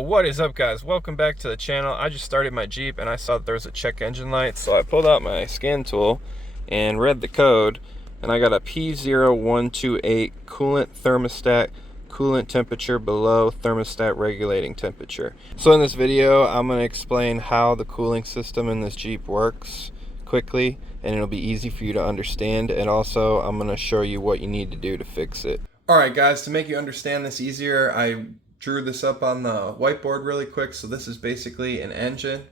What is up, guys? Welcome back to the channel. I just started my Jeep and I saw that there was a check engine light, so I pulled out my scan tool and read the code, and I got a P0128 coolant thermostat, coolant temperature below thermostat regulating temperature. So in this video I'm going to explain how the cooling system in this Jeep works quickly, and it'll be easy for you to understand, and also I'm going to show you what you need to do to fix it. Alright guys, to make you understand this easier, I drew this up on the whiteboard really quick. So this is basically an engine.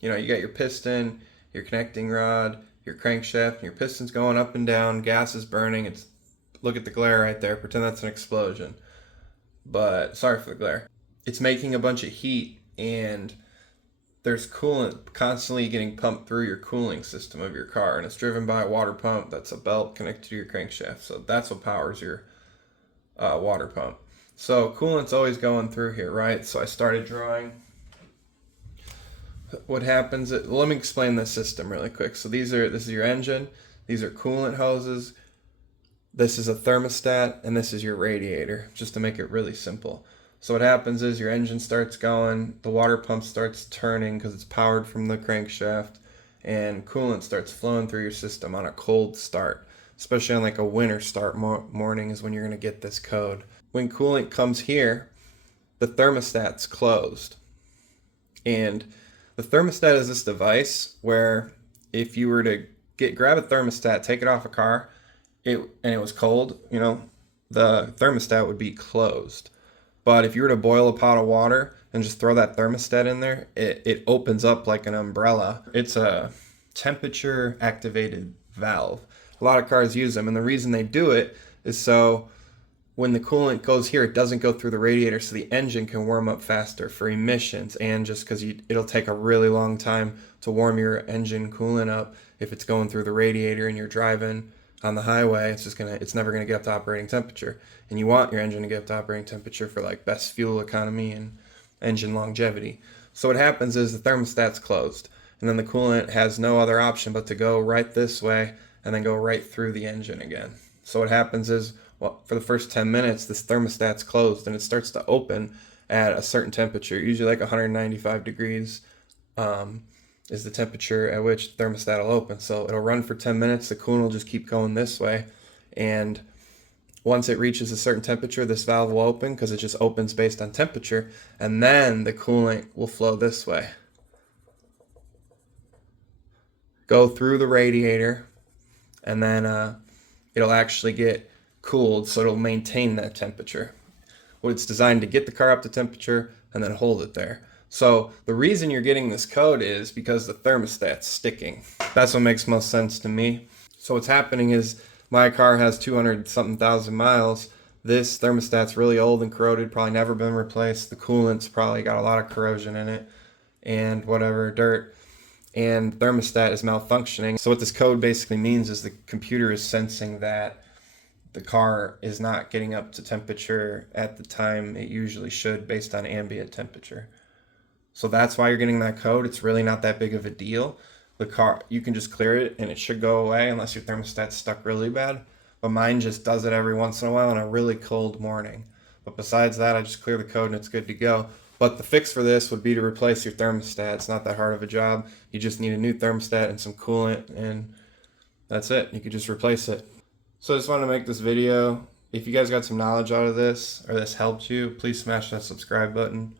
You know, you got your piston, your connecting rod, your crankshaft, and your piston's going up and down, gas is burning. Look at the glare right there, pretend that's an explosion. But sorry for the glare. It's making a bunch of heat, and there's coolant constantly getting pumped through your cooling system of your car, and it's driven by a water pump that's a belt connected to your crankshaft. So that's what powers your water pump. So coolant's always going through here, right? So I started drawing. What happens, let me explain this system really quick. So this is your engine, these are coolant hoses, this is a thermostat, and this is your radiator, just to make it really simple. So what happens is your engine starts going, the water pump starts turning because it's powered from the crankshaft, and coolant starts flowing through your system on a cold start. Especially on like a winter start morning is when you're going to get this code. When coolant comes here, the thermostat's closed. And the thermostat is this device where if you were to grab a thermostat, take it off a car, and it was cold, you know, the thermostat would be closed. But if you were to boil a pot of water and just throw that thermostat in there, it opens up like an umbrella. It's a temperature activated valve. A lot of cars use them, and the reason they do it is so when the coolant goes here, it doesn't go through the radiator, so the engine can warm up faster for emissions, and just because it'll take a really long time to warm your engine coolant up if it's going through the radiator and you're driving on the highway. It's never gonna get up to operating temperature, and you want your engine to get up to operating temperature for like best fuel economy and engine longevity. So what happens is the thermostat's closed, and then the coolant has no other option but to go right this way and then go right through the engine again. So what happens is, well, for the first 10 minutes, this thermostat's closed and it starts to open at a certain temperature, usually like 195 degrees is the temperature at which the thermostat will open. So it'll run for 10 minutes, the coolant will just keep going this way, and once it reaches a certain temperature, this valve will open because it just opens based on temperature, and then the coolant will flow this way. Go through the radiator, and then it'll actually get cooled, so it'll maintain that temperature. Well, it's designed to get the car up to temperature and then hold it there. So the reason you're getting this code is because the thermostat's sticking. That's what makes most sense to me. So what's happening is my car has 200-something thousand miles. This thermostat's really old and corroded, probably never been replaced. The coolant's probably got a lot of corrosion in it and whatever, dirt. And thermostat is malfunctioning. So what this code basically means is the computer is sensing that the car is not getting up to temperature at the time it usually should based on ambient temperature. So that's why you're getting that code. It's really not that big of a deal. The car, you can just clear it and it should go away unless your thermostat's stuck really bad. But mine just does it every once in a while on a really cold morning. But besides that, I just clear the code and it's good to go. But the fix for this would be to replace your thermostat. It's not that hard of a job. You just need a new thermostat and some coolant, and that's it. You could just replace it. So I just wanted to make this video. If you guys got some knowledge out of this, or this helped you, please smash that subscribe button.